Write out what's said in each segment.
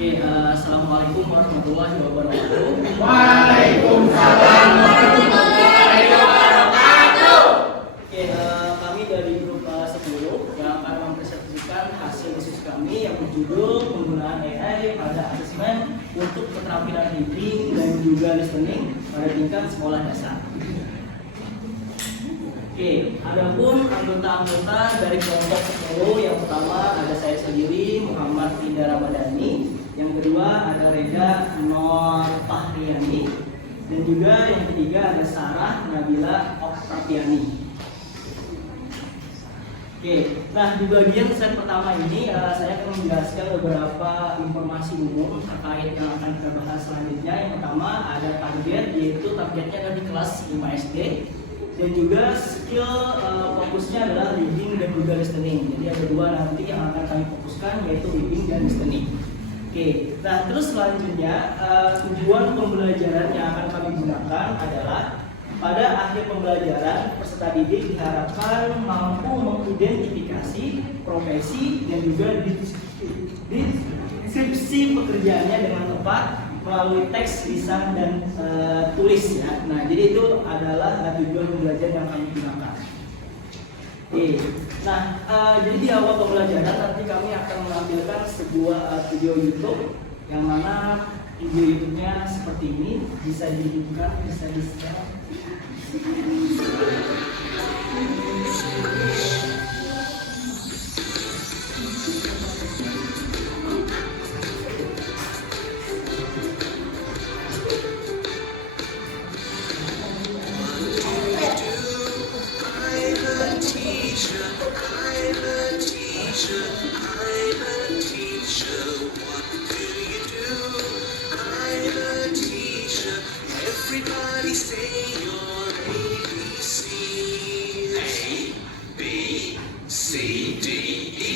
Assalamualaikum warahmatullahi wabarakatuh. Waalaikumsalam warahmatullahi wabarakatuh. Kami dari grup 10 yang akan mempresentasikan hasil diskusi kami yang berjudul penggunaan AI pada asesmen untuk keterampilan reading dan juga listening pada tingkat sekolah dasar. Adapun anggota-anggota dari kelompok 10 yang pertama ada saya sendiri Muhammad Ida Ramadhani, yang kedua ada Reda Nur Fahriani, dan juga yang ketiga ada Sarah Nabila Oktaviani. Nah di bagian slide pertama ini saya akan menjelaskan beberapa informasi umum terkait yang akan kita bahas selanjutnya. Yang pertama ada target, yaitu targetnya ada di kelas 5 SD. Dan juga skill fokusnya adalah reading dan juga listening. Jadi ada dua nanti yang akan kami fokuskan, yaitu reading dan listening. Nah terus selanjutnya tujuan pembelajaran yang akan kami gunakan adalah pada akhir pembelajaran peserta didik diharapkan mampu mengidentifikasi profesi dan juga deskripsi pekerjaannya dengan tepat melalui teks, lisan, dan tulis ya. Nah, jadi itu adalah tujuan pembelajaran yang kami gunakan. Nah, jadi di awal pembelajaran nanti kami akan menampilkan sebuah video YouTube yang mana video YouTube-nya seperti ini, bisa dihidupkan, bisa di-share. Everybody say your ABC. A, B, C, D, E.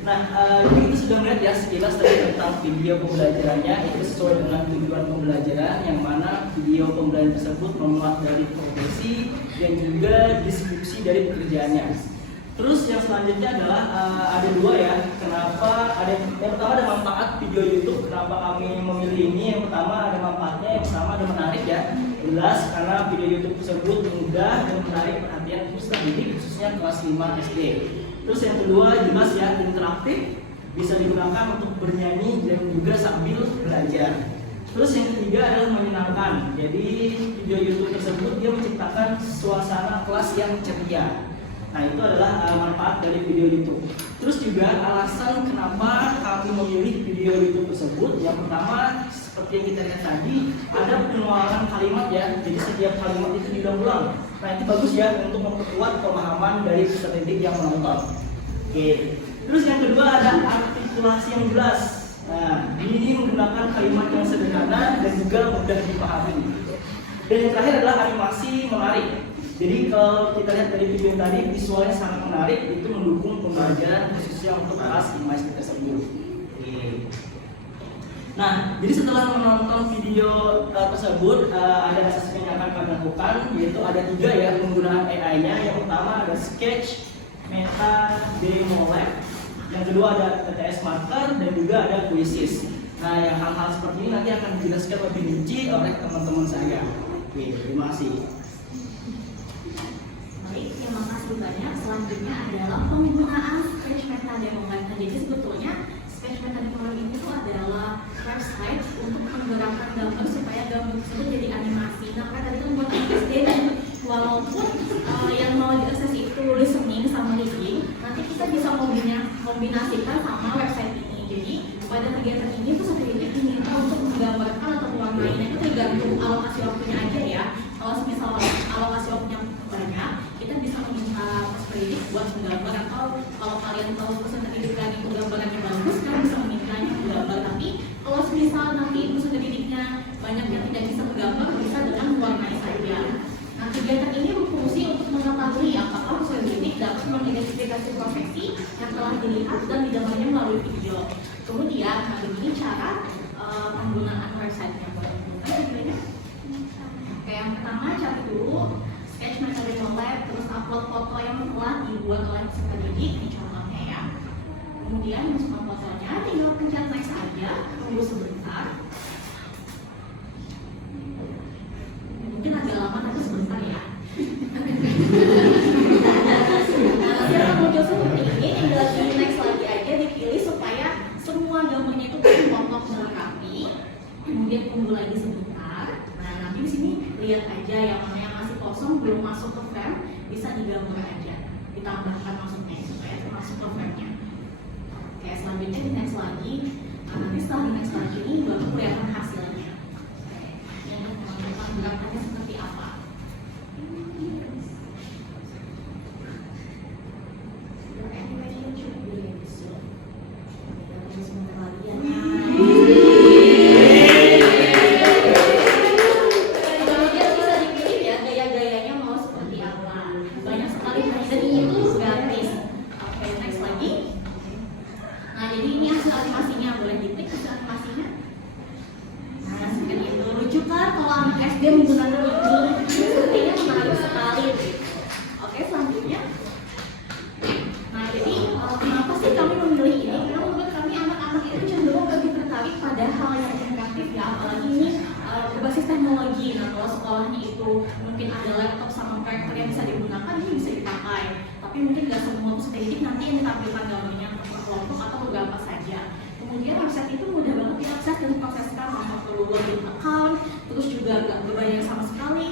Nah kita sudah melihat ya sekilas tadi tentang video pembelajarannya. Itu sesuai dengan tujuan pembelajaran, yang mana video pembelajaran tersebut memuat dari profesi dan juga deskripsi dari pekerjaannya. Terus yang selanjutnya adalah ada dua ya. Kenapa ada yang pertama ada manfaat video YouTube. Kenapa kami memilih ini? Yang pertama ada manfaatnya, yang pertama ada menarik ya. Jelas karena video YouTube tersebut mudah dan menarik perhatian peserta didik khususnya kelas 5 SD. Terus yang kedua jelas ya, interaktif, bisa digunakan untuk bernyanyi dan juga sambil belajar. Terus yang ketiga adalah menyenangkan. Jadi video YouTube tersebut dia menciptakan suasana kelas yang ceria. Nah itu adalah manfaat dari video YouTube. Terus juga alasan kenapa kami memilih video YouTube tersebut. Yang pertama seperti yang kita lihat tadi, ada pengulangan kalimat ya. Jadi setiap kalimat itu diulang-ulang. Nah itu bagus ya untuk memperkuat pemahaman dari peserta didik yang menonton. Terus yang kedua ada artikulasi yang jelas. Nah ini menggunakan kalimat yang sederhana dan juga mudah dipahami. Dan yang terakhir adalah animasi menarik. Jadi kalau kita lihat dari video yang tadi, visualnya sangat menarik, itu mendukung pembelajaran khususnya untuk kelas 5 SD tersebut. Nah, jadi setelah menonton video tersebut, ada asesmen yang akan kami lakukan, yaitu ada 3 ya penggunaan AI-nya. Yang pertama ada Sketch, Meta, Demo Lab. Yang kedua ada TTS Marker dan juga ada Quizzes. Nah, yang hal-hal seperti ini nanti akan dijelaskan lebih rinci oleh teman-teman saya. Terima kasih. Terima kasih banyak. Selanjutnya adalah penggunaan Sketch Meta Demo Lab. Jadi sebetulnya Sketch Meta Demo Lab ini tuh adalah website untuk menggerakkan gambar supaya gambar tersebut jadi animasi. Nah, kan tadi kan buat SD, walaupun yang mau diakses itu listening sama reading, nanti kita bisa kombinasikan sama website ini. Jadi pada kegiatan ini tuh sebenarnya diminta untuk menggambarkan atau mewarnai. Itu tergantung alokasi waktunya aja ya. Kalau misal alokasi waktunya banyak, kita bisa meminta peserta didik buat menggambar, atau kalau kalian tahu peserta didik lagi itu gambarannya bagus, kalian bisa memintanya menggambar. Tapi kalau misal nanti peserta didiknya banyak yang tidak bisa menggambar, bisa dengan mewarnai saja. Nah, kegiatan ini berfungsi untuk mengetahui apakah peserta didik dapat mengidentifikasi profesi yang telah dilihat dan didengarnya melalui video. Kemudian, begini cara penggunaan website-nya. Oke, yang pertama cari dulu Sketch Meta Demo Lab. upload foto yang telah dibuat oleh peserta didik di contohnya ya. Kemudian masukkan fotonya, tinggal pencet next aja, tunggu sebentar. Mungkin agak lama tapi sebentar ya. Nah, setelah muncul seperti ini, tinggal di next lagi aja, dipilih supaya semua gambarnya itu terpotong dengan rapi. Kemudian tunggu lagi sebentar. Nah, nanti di sini lihat aja yang mana yang masih kosong belum masuk ke frame bisa digambar aja, ditambahkan maksudnya supaya masuk ke frame-nya. Oke, selanjutnya di next lagi. Nah, nanti setelah di next lagi ini baru kelihatan hasilnya. Yang teman-teman gerakannya seperti apa? Sebentar lagi ya. Kemudian bisa dipilih ya gaya-gayanya mau seperti apa. Banyak sekali dan itu gratis. Oke, next lagi. Nah, jadi ini hasil animasinya, boleh diklik hasil animasinya. Nah, seperti itu. Lucu kan kalau anak SD menggunakan itu? Sepertinya menarik sekali. Oke, selanjutnya. Nah, jadi kenapa sih kami memilih ini? Karena menurut kami anak-anak itu cenderung lebih tertarik pada hal yang interaktif ya, apalagi ini berbasis teknologi. Nah, kalau sekolahnya itu mungkin ada laptop sama proyektor yang bisa digunakan, ini bisa dipakai. Tapi mungkin nggak semua peserta didik nanti yang ditampilkan gambarnya per kelompok atau beberapa saja. Kemudian website itu mudah banget diakses dan diproseskan tanpa perlu login account, terus juga nggak berbayar sama sekali.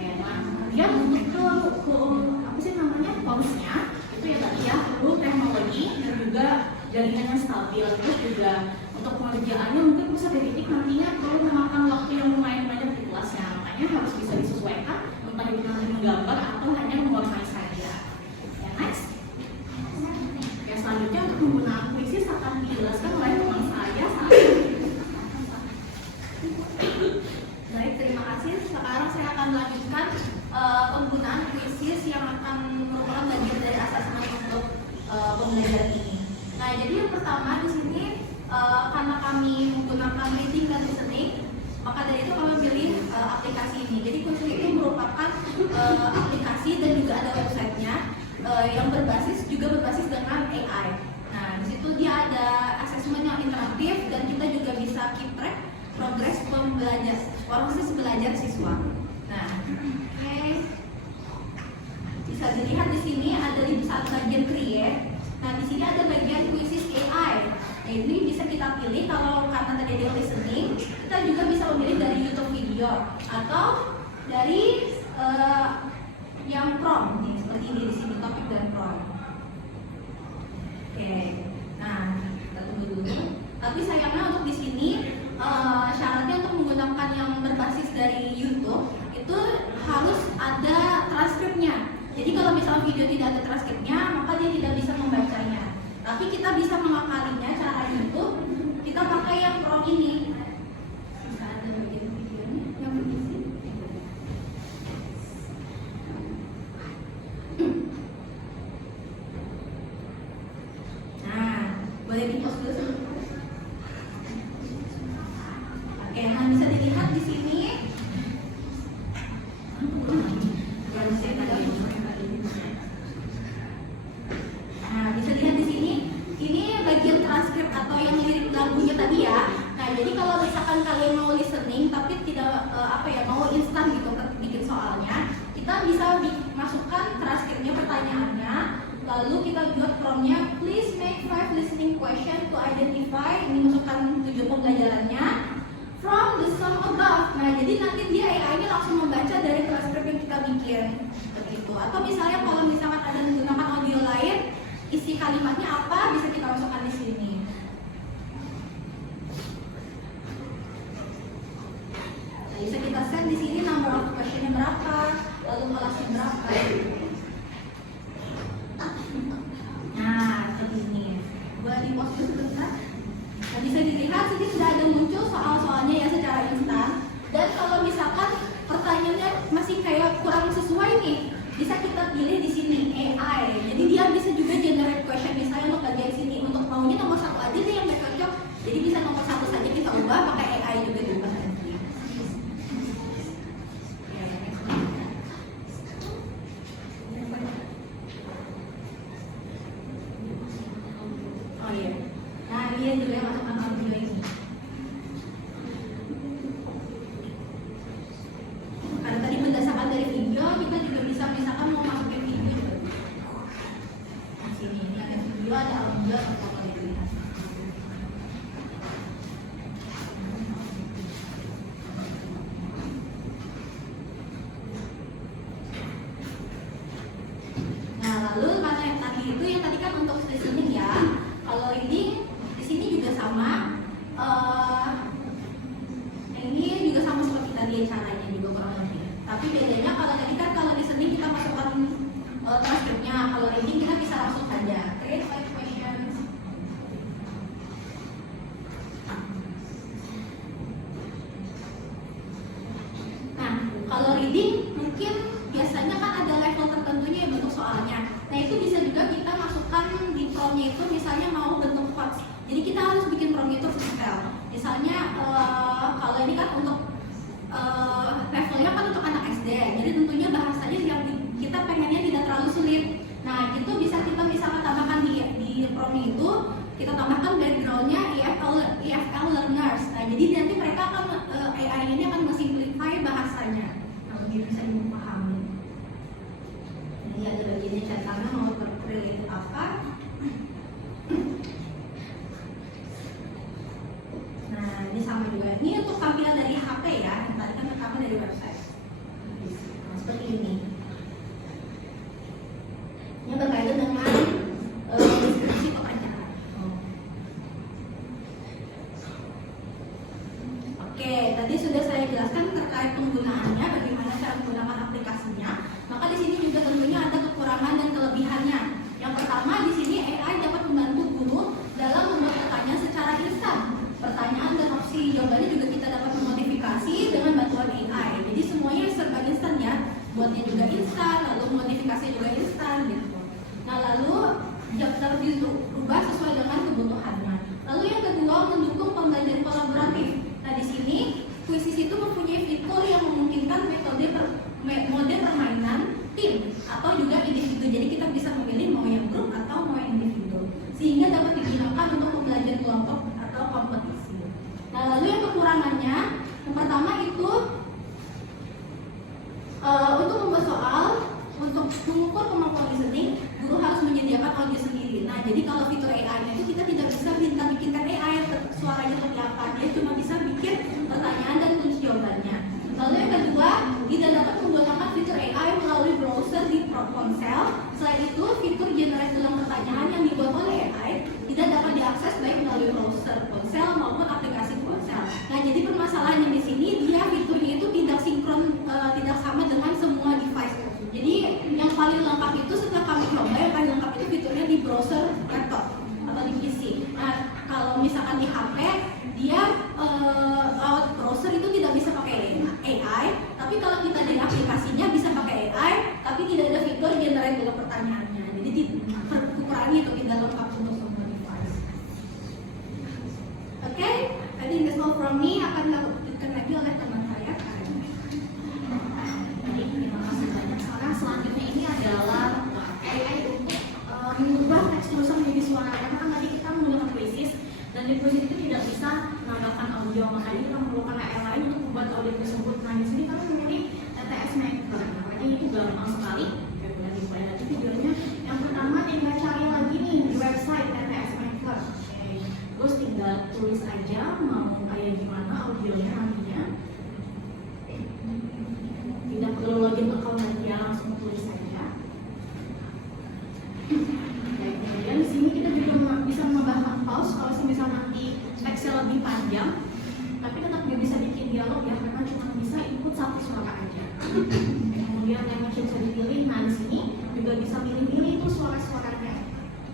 Nah, kemudian untuk ke apa sih namanya ponsnya itu ya tadi ya perlu teknologi dan juga jaringan yang stabil. Terus juga untuk pengerjaannya mungkin peserta didik nantinya perlu memakan waktu yang lumayan banyak di kelasnya, makanya harus bisa disesuaikan entah itu nanti menggambar atau hanya mewarnai saja. Ya, next. Ya, selanjutnya untuk penggunaan kuisis akan dijelaskan oleh teman saya saat ini. Baik, terima kasih. Sekarang saya akan melanjutkan penggunaan kuisis yang akan merupakan bagian dari asesmen untuk pembelajaran ini. Nah, jadi yang pertama di sini karena kami menggunakan reading dan listening, maka dari itu kami pilih aplikasi ini. Jadi kuisis itu merupakan aplikasi dan juga ada websitenya yang berbasis dengan AI. Nah, di situ dia ada asesmen yang interaktif dan kita juga bisa keep track progres proses belajar siswa. Nah, oke. Bisa dilihat di sini ada di saat bagian create. Nah, di sini ada bagian quizzes AI. Nah, ini bisa kita pilih kalau karena tadi ada listening, kita juga bisa memilih dari YouTube video atau dari yang prompt nih, seperti ini di sini topik dan prompt. Oke. Nah, kita tunggu dulu. Tapi sayangnya untuk di sini syaratnya untuk menggunakan yang berbasis dari YouTube itu harus ada transkripnya. Jadi kalau misalnya video tidak ada transkripnya, maka dia tidak bisa membacanya. Tapi kita bisa mengakalinya, caranya itu kita pakai yang pro ini. Bisa ada bagian videonya yang berisi. Nah, boleh di-pause dulu. Oke, nah bisa dilihat di sini. Nah, bisa dilihat di sini. Ini bagian transkrip atau yang lirik lagunya tadi ya. Nah, jadi kalau misalkan kalian mau listening tapi tidak mau instan gitu bikin soalnya, kita bisa masukkan transkripnya, pertanyaannya. Lalu kita buat prompt-nya, please make 5 listening question to identify. Ini masukkan 7 pembelajarannya from the song above. Nah, jadi nanti dia AI-nya langsung membaca dari transkrip yang kita bikin begitu. Atau misalnya kalau misalkan ada menggunakan audio lain, isi kalimatnya apa bisa kita masukkan di sini. Nah, bisa kita set di sini number of question-nya berapa, lalu kelasnya berapa. Nah, seperti ini. Boleh di-pause dulu sebentar. Nah, bisa dilihat sini sudah ada muncul soal-soalnya ya secara instan. Dan kalau misalkan pertanyaannya masih kayak kurang sesuai nih, bisa kita pilih di sini AI. Jadi dia bisa juga generate question, misalnya untuk bagian sini untuk maunya nomor 1 aja deh yang cocok. Jadi bisa nomor 1 saja kita ubah, pakai AI juga diubah nanti. Ya, caranya juga kurang lebih. Tapi bedanya kalau tadi kan kalau listening kita masukkan transkripnya, kalau reading kita bisa langsung saja. Create 5 questions. Nah, kalau reading mungkin biasanya kan ada level tertentunya ya bentuk soalnya. Nah, itu bisa juga kita masukkan di prompt-nya itu misalnya mau bentuk quotes. Jadi kita harus bikin prompt itu detail. Misalnya kalau ini kan untuk levelnya kan untuk anak SD. Jadi tentunya bahasanya yang kita pengennya tidak terlalu sulit. Nah, itu bisa kita misalkan tambahkan di prompt itu, kita tambahkan background-nya EFL learners. Nah, jadi nanti mereka akan AI ini akan simplify bahasanya. Nah, lebih bisa dipahami. Ini ada bagiannya catatannya mau relate apa. Nah, ini sama juga. Ini untuk tampilan dari HP ya. Yang tadi kan rekaman dari website. Nah, seperti ini. Ini berkaitan dengan deskripsi pekerjaan. Oke, tadi sudah saya jelaskan terkait penggunaannya, bagaimana cara menggunakan aplikasinya. Maka di sini juga tentunya ada kekurangan dan kelebihannya. Yang pertama, di sini AI dapat membantu guru dalam membuat pertanyaan secara instan. Pertanyaan dan opsi jawabannya juga kita dapat memodifikasi dengan bantuan AI. Jadi semuanya serba instan ya. Buatnya juga instan, lalu modifikasi juga instan gitu. Nah, lalu dapat dirubah sesuai dengan kebutuhannya. Lalu yang kedua, mendukung pembelajaran kolaboratif. Nah, di sini Quizzes itu mempunyai fitur yang memungkinkan mode permainan tim atau juga individu. Jadi kita bisa memilih mau yang grup atau mau yang individu, sehingga dapat digunakan untuk pembelajaran kelompok atau kompetisi. Nah, lalu yang kekurangannya, yang pertama itu untuk membuat soal, untuk mengukur kemampuan listening, guru harus menyediakan audio sendiri. Nah, jadi kalau fitur AI-nya itu kita tidak bisa bikinkan AI suaranya seperti apa, dia cuma bisa bikin pertanyaan dan kunci jawabannya. Lalu yang kedua, tidak dapat menggunakan fitur AI melalui browser di ponsel. Selain itu, fitur generate ulang pertanyaan yang dibuat oleh AI tidak dapat diakses baik melalui browser ponsel maupun aplikasi ponsel. Nah, jadi permasalahannya di sini dia fiturnya itu tidak sinkron, tidak sama dengan semua device. Jadi yang paling lengkap itu setelah kami coba, yang paling lengkap itu fiturnya di browser laptop atau di PC. Nah, kalau misalkan di HP, dia lewat browser itu tidak bisa pakai AI, tapi kalau kita di aplikasinya bisa pakai AI, tapi tidak ada fitur generate ulang pertanyaannya. Jadi kekurangannya itu tidak lengkap untuk semua device. Oke, I think that's all from me. Akan dilanjutkan lagi oleh teman saya. Terima kasih banyak. Sekarang selanjutnya ini adalah AI untuk mengubah teks tulisan menjadi suara. Karena kan tadi kita menggunakan Quizzes dan di Quizzes itu tidak bisa menambahkan audio, makanya kita memerlukan AI lain untuk membuat audio tersebut. Nah, di sini kami memilih TTS Maker. Makanya itu gampang sekali. Kita boleh dimulai lagi videonya. Yang pertama tinggal cari lagi nih di website TTS Maker. Oke. Terus tinggal tulis aja mau kayak gimana audionya nantinya. Tidak perlu login account lagi ya, langsung tulis saja. Baik, kemudian di sini kita juga bisa menambahkan pause kalau misal nanti teksnya lebih panjang, tapi tetap nggak bisa bikin dialog ya, karena cuma bisa input satu suara aja. Kemudian language bisa dipilih. Nah, di sini juga bisa milih-milih itu suara-suaranya.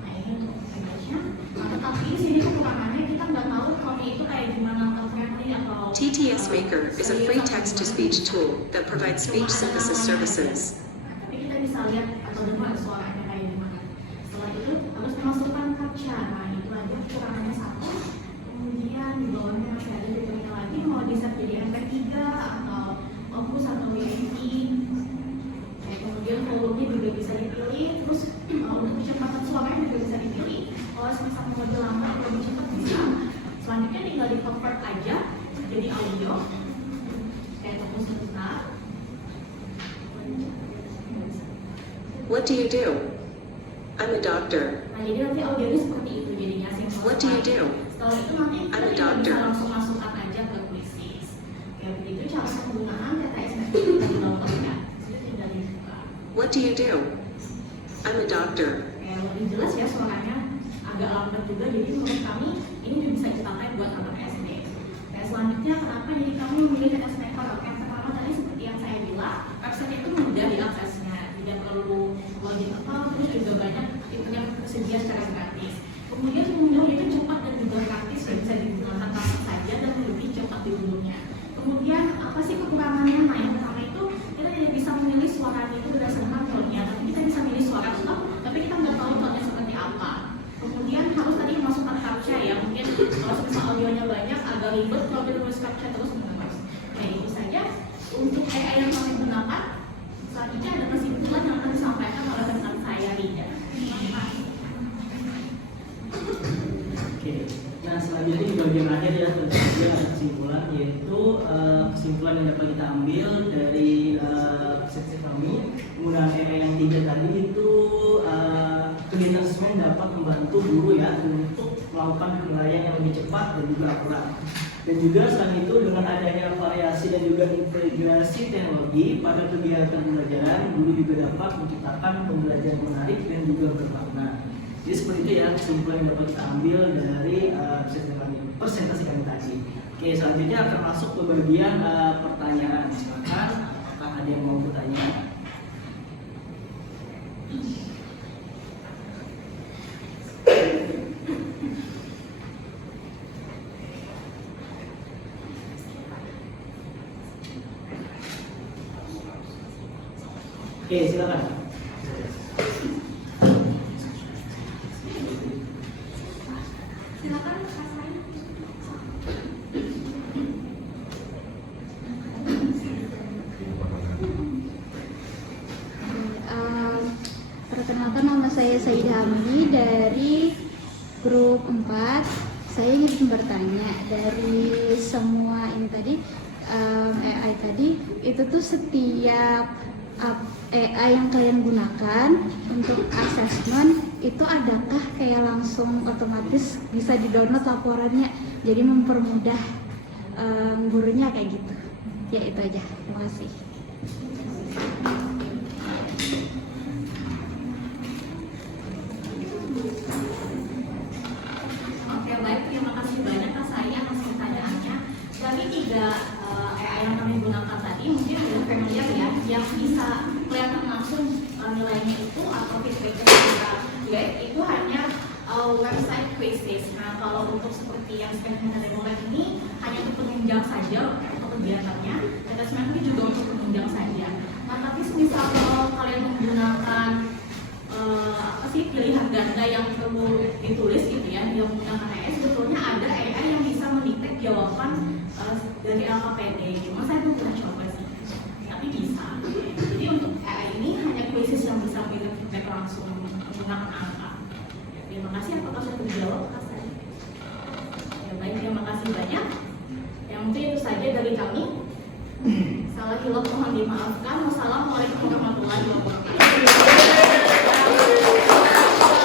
Nah, ini untuk language-nya. Nah, tetapi di sini kekurangannya kita nggak tahu kalau itu kayak gimana, atau friendly atau TTS Maker is a free text-to-speech tool that provides speech synthesis services. Tapi kita bisa lihat atau dengar suaranya kayak gimana. Setelah itu harus memasukkan captcha. Nah, itu aja kekurangannya satu. Kemudian di bawahnya masih ada fiturnya lagi, mau bisa jadi MP3 atau Opus atau WMV. Kemudian volumenya juga bisa dipilih. Terus untuk kecepatan suaranya juga bisa dipilih. Kalau semisal mau lebih lama atau lebih cepat bisa. Selanjutnya tinggal di convert aja jadi audio. Tunggu sebentar. What do you do? I'm a doctor. Nah, jadi nanti audionya seperti itu jadinya sinkron. What do you do? Setelah itu nanti kita I'm a juga bisa doctor. langsung masukkan aja ke Quizzes. Ya, begitu cara penggunaan TTS Maker di laptopnya. Jadi tinggal dibuka. What do you do? I'm a doctor. Kayak lebih jelas ya suaranya, agak lambat juga. Jadi menurut kami ini bisa dipakai buat anak SD. Selanjutnya, kenapa jadi kami memilih TTS Maker? Oke, yang pertama adalah website itu mudah diaksesnya, tidak perlu login account, terus juga banyak fitur yang tersedia secara gratis. Kemudian pengunduhnya itu cepat dan juga praktis, ya, bisa digunakan kapan saja dan lebih cepat diunduhnya. Kemudian apa sih kekurangannya? Nah, yang pertama itu kita tidak bisa memilih suaranya itu berdasarkan tone-nya, tapi kita bisa milih suara tetap, tapi kita nggak tahu tone-nya seperti apa. Kemudian harus tadi memasukkan captcha ya, mungkin kalau misal audionya banyak agak ribet kalau kita tulis captcha terus menerus. Nah, itu saja untuk AI yang kami gunakan. Selanjutnya ada kesimpulan yang akan disampaikan oleh rekan saya Rida. Oke, nah selanjutnya di bagian akhir ya tentunya ada kesimpulan, yaitu kesimpulan yang dapat kita ambil dari seksi kami penggunaan AI yang 3 tadi itu kegiatan sesuai dapat membantu guru ya untuk melakukan penilaian yang lebih cepat dan juga akurat. Dan juga selain itu dengan adanya variasi dan juga integrasi teknologi pada kegiatan pembelajaran, guru juga dapat menciptakan pembelajaran menarik dan juga bermakna. Jadi seperti itu ya kesimpulan yang dapat kita ambil dari presentasi kami tadi. Oke, selanjutnya akan masuk ke bagian pertanyaan. Silakan, apakah ada yang mau bertanya? Oke, silakan. Silakan Kak Sai. Perkenalkan, nama saya Saidah Hamdi dari grup 4. Saya ingin bertanya, dari semua ini tadi AI tadi itu tuh setiap AI yang kalian gunakan untuk assessment itu adakah kayak langsung otomatis bisa di-download laporannya, jadi mempermudah gurunya kayak gitu. Ya itu aja, terima kasih. Oke, baik, terima kasih banyak Kak Sai atas pertanyaannya. Dari 3 AI yang kami gunakan tadi, mungkin ada familiar ya, yang bisa kelihatan langsung nilainya itu atau feedbacknya juga lihat itu hanya website quizzes. Nah, kalau untuk seperti yang sekarang kita demo ini hanya untuk penunjang saja untuk kegiatannya, dan assessment ini juga untuk penunjang saja. Nah, tapi misal kalau kalian menggunakan pilihan ganda yang perlu ditulis gitu ya, yang menggunakan AI, sebetulnya ada AI yang bisa mendetek jawaban dari LKPD. Cuma saya belum pernah coba sih, tapi bisa. Jadi untuk AI ini hanya quizzes yang bisa memberikan feedback langsung menggunakan angka. Terima kasih, apakah sudah terjawab Kak Sai? Ya baik, terima kasih banyak. Yang mungkin itu saja dari kami. Salah hilaf mohon dimaafkan. Wassalamualaikum warahmatullahi wabarakatuh.